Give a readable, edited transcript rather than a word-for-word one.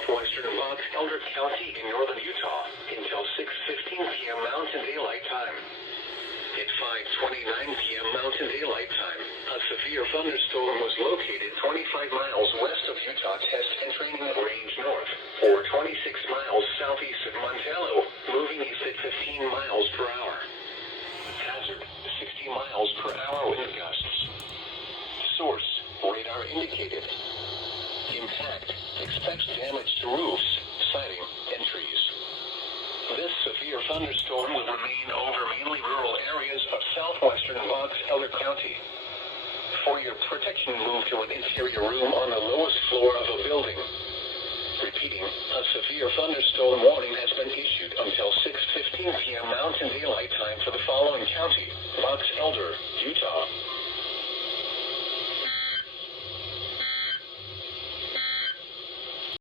southwestern Box Elder County in northern Utah until 6:15 p.m. Mountain Daylight Time. At 5:29 p.m. Mountain Daylight Time, a severe thunderstorm was located 25 miles west of Utah Test and Training Range North, or 26 miles southeast of Montello, moving east at 15 miles per hour. Hazard, 60 miles per hour wind gusts. Source, radar indicated. Impact, expects damage to roofs, siding, and trees. This severe thunderstorm will remain over mainly rural areas of southwestern Box Elder County. For your protection, move to an interior room on the lowest floor of a building. Repeating, a severe thunderstorm warning has been issued until 6:15 p.m. Mountain Daylight Time for the following county: Box Elder, Utah.